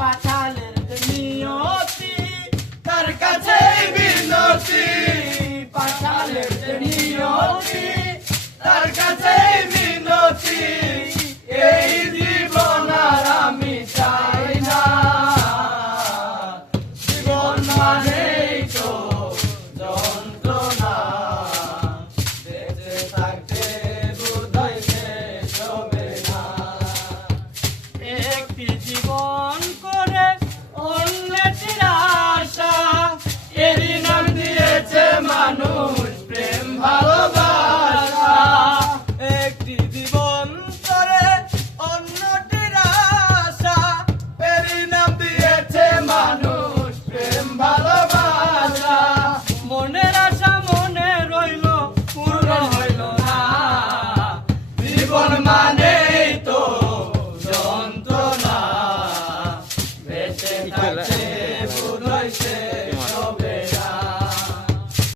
পাঠালের নিয়তি তার কাছে বিনতি, পাঠালের নিয়তি তার কাছে বিনতি, এই জীবন আর আমি চাই না। জীবন মানেই তো যন্ত্রণা, বেঁচে থাকতে বোধহয় শেষ হবে না। একটি জীবন করে অন্যটির আশা, এরই নাম দিয়েছে মানুষ প্রেম ভালোবাসা। একটি জীবন করে অন্যটির আশা, এরই নাম দিয়েছে মানুষ প্রেম ভালোবাসা। মনের আশা মনে রইল পূর্ণ হইল না, জীবন মানেই তো যন্ত্রণা, বেঁচে থাকতে বোধহয় শেষ